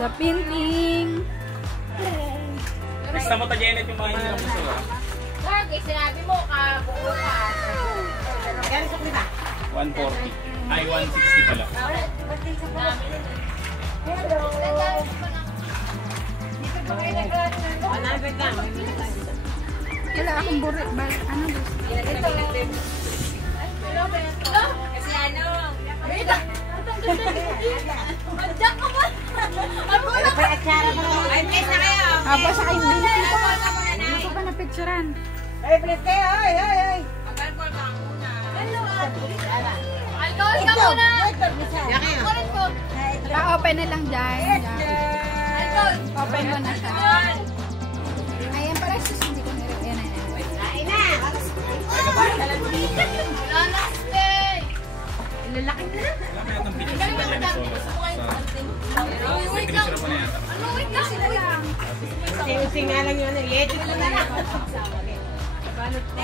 The painting. Basta mo ta Janet yung mga hindi mo gusto. Lagi, sinabi mo ka, buo ka. Yan, sa kita. 140. Ay, 160 pala. Hello. Dito ba kayo nag-ano? 100 lang. Wala akong burik. Ano ba? Hello, Beto. Kasi ano? Beto. Madyak ka ba? Ano pa atsara pa naman? Ay, please na kayo. Habang sa kayo. Hindi ko pa napicturean. Ay, please kayo. Ay, ay, ay. Mag-alcohol ka muna. Hello, alcohol ka muna. Alcohol ko. Pa-open na lang dyan. Alcohol. Open mo na siya. Ayan pala sus. Hindi ko nire. Ayan. Kain na. Wala na, stay. Lalaki na. Wala kaya itong picture si Janet solo. Wait lang. Ano, wait lang. Sila lang. Sing nga lang yun. I-edit ko na lang. Balot na.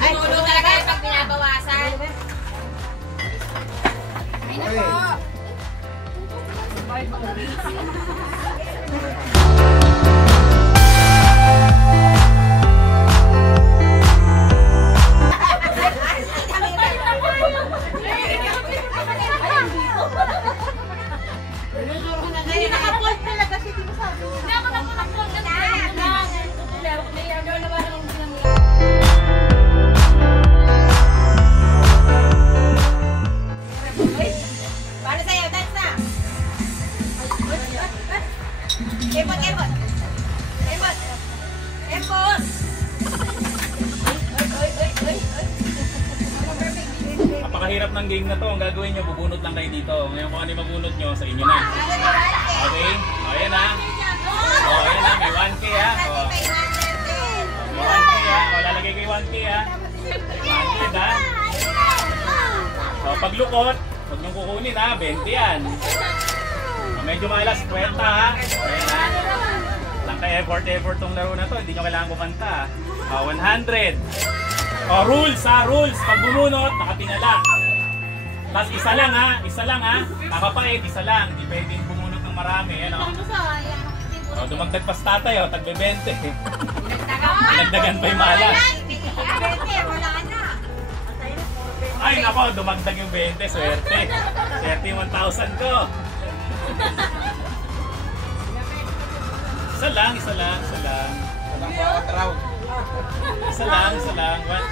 Ay, pulo talaga yung pag binabawasan. Ay na po. Hindi naka-post talaga si Tito Sabi. Hindi ako naka-post na paano sa'yo? Dance na! Epot, epot! Epot! Epot! Napakahirap ng game na to. Ang gagawin nyo, bubunot lang kayo dito. Ngayon kung ano yung mabunot nyo, sa inyo na. Okay? O, yan ha. O, yan ha. May 1K ha. O. May 1K ha. O, lalagay kayo 1K ha. 1K ha. O, paglukot, huwag nyo kukunin ha. 20 yan. O, medyo malas, 20 ha. O, yan ha. Lang kayo effort tong laro na to. Hindi nyo kailangan kumanta ha. O, 100. O, rules ha. Rules. Pag bumunot, nakatingala. Tapos isa lang ha. Kakapait, isa lang. Hindi pwedeng bumunot ng marami. Ano? O, dumagdag pa sa tatay, tagbe 20. Nagdagan pa yung malas. Ay, nako, dumagdag yung 20. Swerte. Swerte yung 1,000 ko. Isa lang. Isa lang.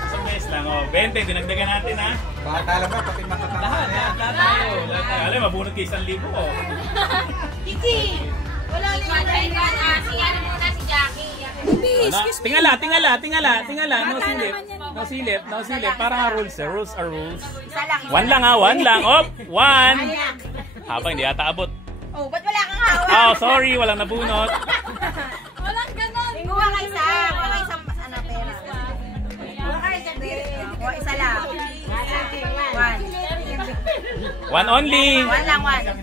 Isang beses lang. O, 20. Dinagdagan natin ha. Bata lang ba? Pati matatanda na yan. Lahat tayo. Alam, mabunot kayo 1,000 ko. Kiki! Wala naman tayo. Si ano muna si Jackie. Tingala. No silip. Parang rules eh. Rules are rules. One lang. Op, 1. Habang hindi ata abot. Oh, ba't wala kang hawak? Oh, sorry. Walang nabunot. Walang ganon. Kuha ka isa. Ano, pera. Kuha ka isa. Kuha isa lang. 1. 1 only. 1 lang, 1.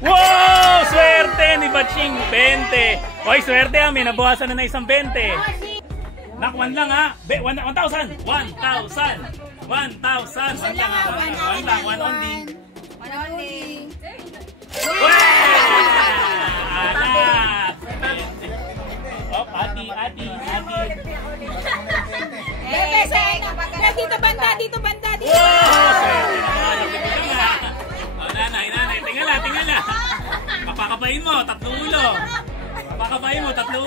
Wow! Swerte ni Baching. 20. Oy, swerte ha. May nabawasan na isang 20. Nak, 1 lang ha. 1,000. 1,000. 1,000. 1 lang. 1 only. 1 only. Anak! Oh, ati. Dito banda. Oh, nanay. Tingala. Papakapain mo, 3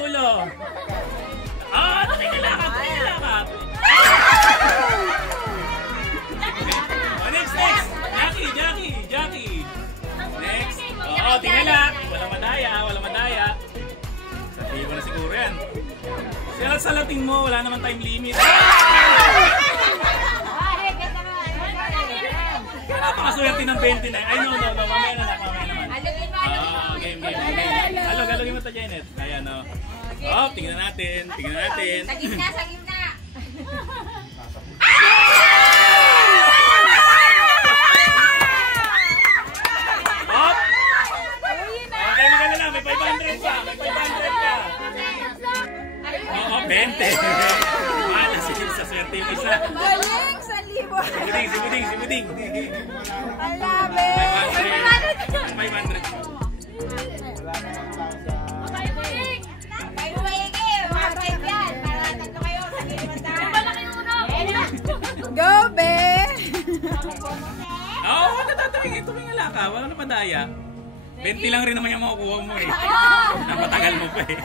ulo. Ah, tingala ka. Oh, next. Jackie. Next. Oh, tingala. Walang madaya. Sabihin ko na siguro yan. Salatin mo, wala naman time limit. Napakaswerte ng 20 na. Ay, no. Mamaya naman. Game. Halogin mo ito, Janet. Ayan, o. Oh, tingnan natin. Sa gitna. Hop! Okay, maganda lang. May 500 ka. Oo, 20. Malas sa swerte yung isa. Galing sa Si Buding. I love it. 500. Go, be! Oo, tumingala ka. Wala na padaya. 20 lang rin naman yung makukuha mo eh. Napatagal mo pa eh.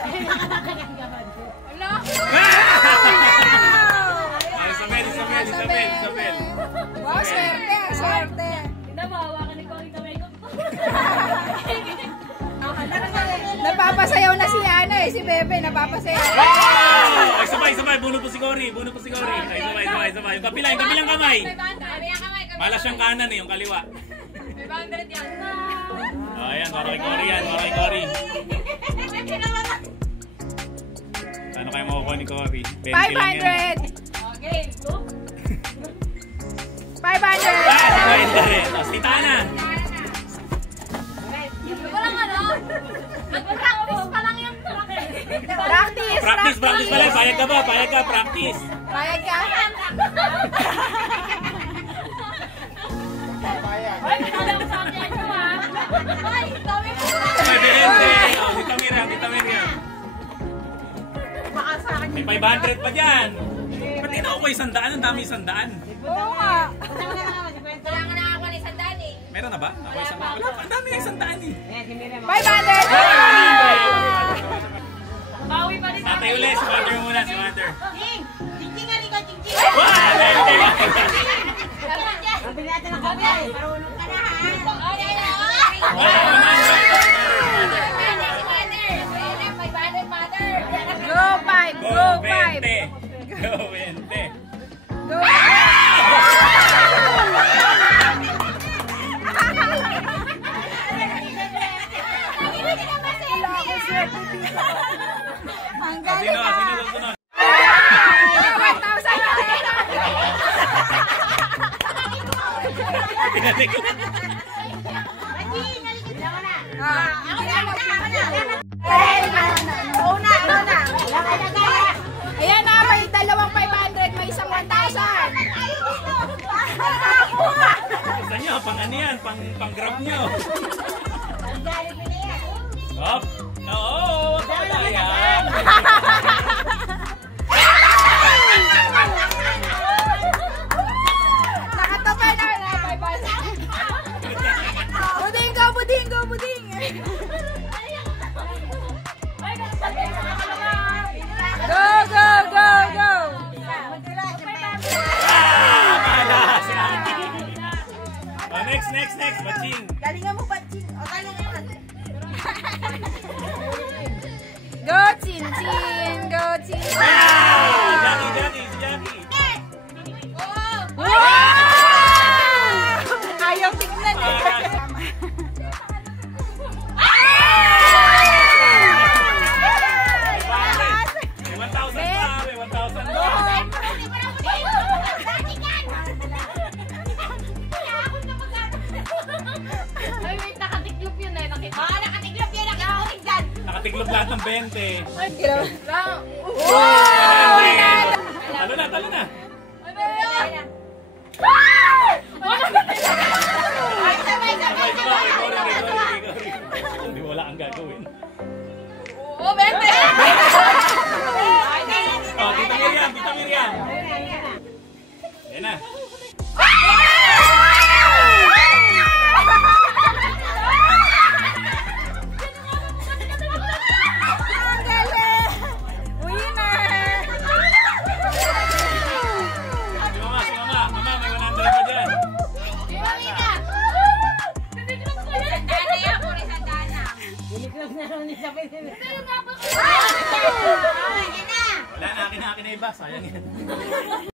Isabel. Wow, swerte. Napapasayaw na si Ana eh, si Bebe, napapasayaw. Ay, sabay. Bunot po si Cory. Ay, sabay. Yung kabilang kamay. Malas yung kanan eh, yung kaliwa. 500 yan. Oh, ayan, para kay Cory yan. Ano kayo makukuha ni Cory? 20 lang yan. 500! Okay, go. 500! Tapos tita na. Walang ano? Mag-practice pa lang yung Practice Pa lang. Payag ka ba? Practice. Payag ka? Ay, pinala mo sa akin ito ha. Ay, dami mo. Tita Miriam. May 500 pa dyan. Ba't di na ako 100? Ang dami 100. Oo nga. Kailangan na ako ng sandaan eh. Meron na ba? Ako 100. Ang dami ng 100 eh. 500! Bawi pa rin. Tatay ulit. Si Mother muna. Ching! Ching, halika, ching! Sabi natin ang kamay. Marunong ka na ha. Go 5! Go 5! Go 20. Go! Ang galing Sino ka! susunod? 1,000! Ayan na, may dalawang 500, may isang 1,000. Isa nyo, pang ano yan? Pang grab nyo. Hop. Oo, wala yan. Nakatapay na na 500. Buding! Go! Next, Baching. Galingan mo, Baching. Go, Chin! Go, Chin! Jackie. Wow! Ayaw tignan eh. May 1,000 pa. May 1,000 pa. Ay, wait, nakatiklop yun eh. Nakatiklop yun. Nakatiklop dyan. Nakatiklop lahat ng 20. Talo na. Ano yun? Ay, sabay. Hindi wala ang gagawin. Oo, 20. Oh, Tita Miriam. Yan na. Ang galing! Winner! Si Mama. Mama, may 100 pa dyan. Wala na, akin na iba. Sayang yan.